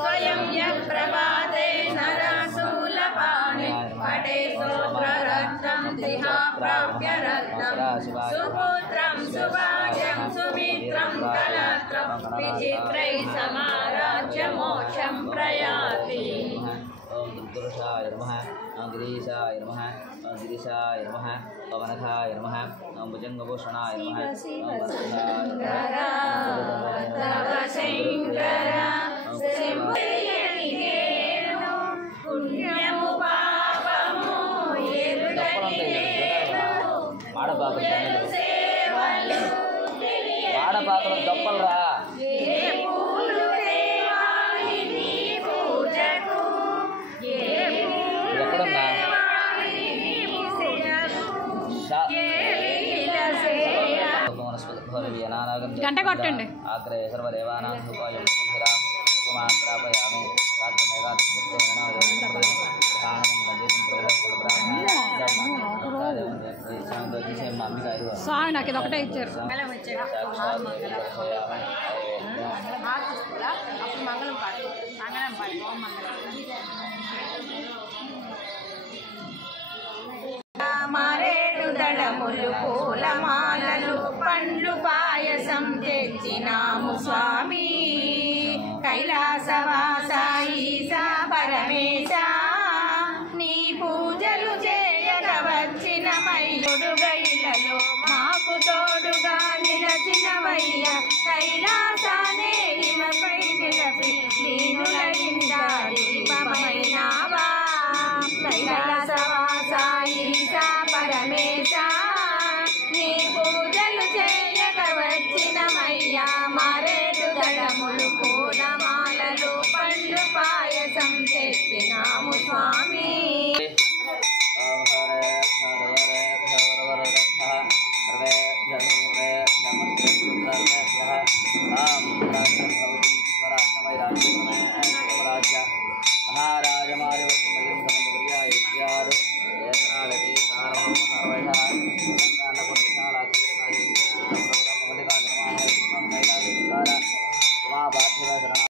स्वयं यप्रभाते नरशूलपाणि पटे स्तोत्ररत्नं तिहा प्राप्य रत्नं सुपुत्रं सुभाग्यं सुमित्रं कलत्रं विचित्रैः समाराज्य मोक्षं प्रयाति। ओम दुर्दुर्षाय नमः, ओम गिरीशाय नमः, ओम गिरीशाय नमः, ओम अनघाय नमः, ओम भुजंगभूषणाय नमः, ओम వాడపాకలు దొప్పలరా ఎక్కడున్నా గంట కొట్టండి ఆగ్రే సర్వదేవానాం ఉపమాత్రాపయామి సార్ నాకు ఇది ఒకటే ఇచ్చారు మంగళం పాడు మంగళం పాడు మారేడు దళములు పూలమాలలు పండ్లు పాయసం తెచ్చినాము స్వామి కైలాసవాస ఈశా పరమేశ నీ పూజలు చేయగ వచ్చినమయ్యుడు గైలలో మాకు తోడుగా నిలచినవయ్య కైలాసానే హిమపై నిలపి నీనుల నిండా దీపమైనావా కైలాసవాస ఈశా పరమేశ నీ పూజలు చేయగ వచ్చినమయ్యా మారేడు దళములు పూలమాలలు పండ్లు పాయసం తెచ్చినాము స్వామి సర్వే